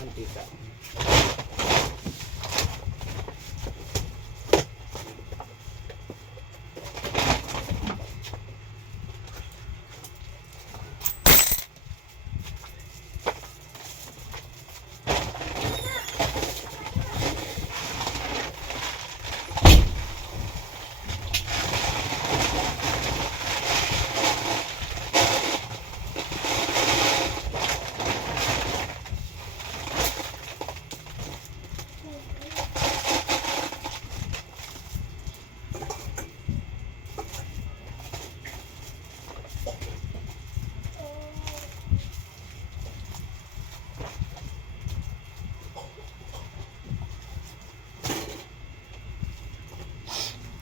mantika.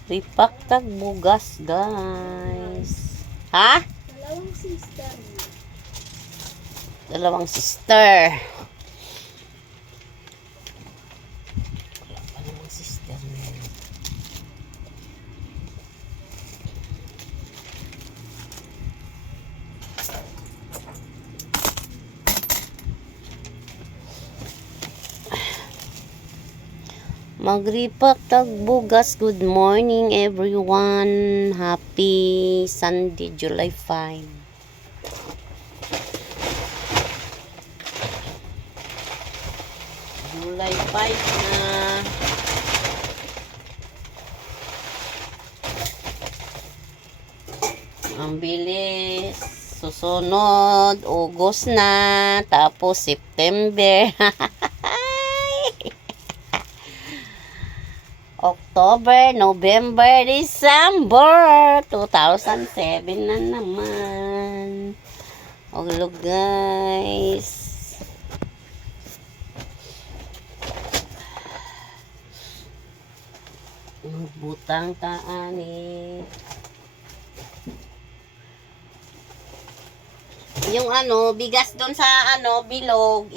Ripaktag bugas, guys. Ha? Dalawang sister. Dalawang sister. Dalawang sister. Magripak tagbugas. Good morning everyone. Happy Sunday, July 5. July 5 na. Ang bilis. Susunod, August na. Tapos September. October, November, December 2007 na naman. Hello guys. Butang taani. Yung bigas doon sa bilog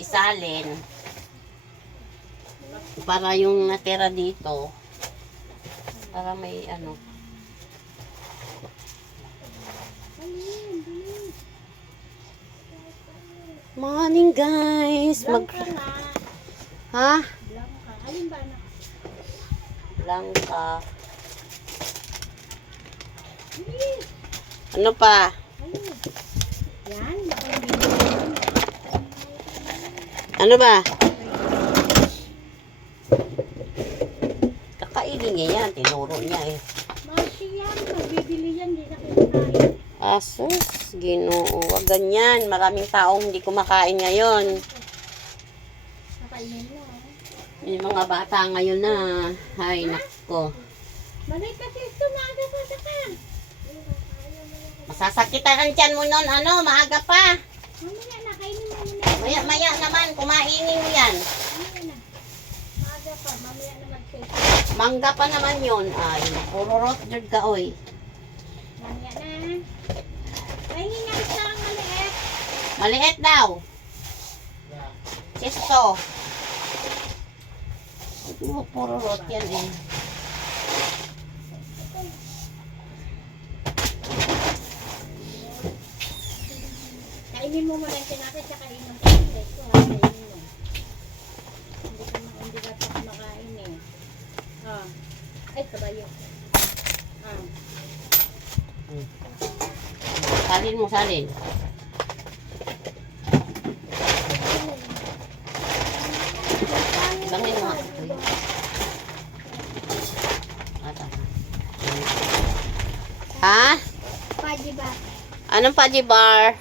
isalin. Para yung natira dito, para may Morning guys. Ha? Blanca. Alin ba na? Blanca. Ano pa? Yan. Ano ba? Kakainin niya yan. Tinuro niya eh. Marcy yan. Magbibili yan. Hindi na kinakain. Asus, Ginoo. Wag ganyan. Maraming taong hindi kumakain ngayon. Nakainin mo. May mga bata ngayon na. Ay, nako. Malay kasi ito. Maaga pa sa ka. Masasakitan ang tiyan mo nun. Maaga pa. Mamaya na. Kainin mo muna. Maya naman. Kumainin mo yan. Mamaya na. Maaga pa. Mamaya na mag-take. Mangga pa naman yun. Ay, puro roasted ka, oy. Mamaya na. Kainin nga isang maliit. Maliit daw. Sisto. Puro rot yan eh. Kainin mo muna yung tinapay tsaka inom ka. Ito ha, kainin mo. Hindi ka pa kumakain eh. Ay, kabayo. Salin mo, salin. Bangin mo nga. Ha? Paji ba? Anong paji bar?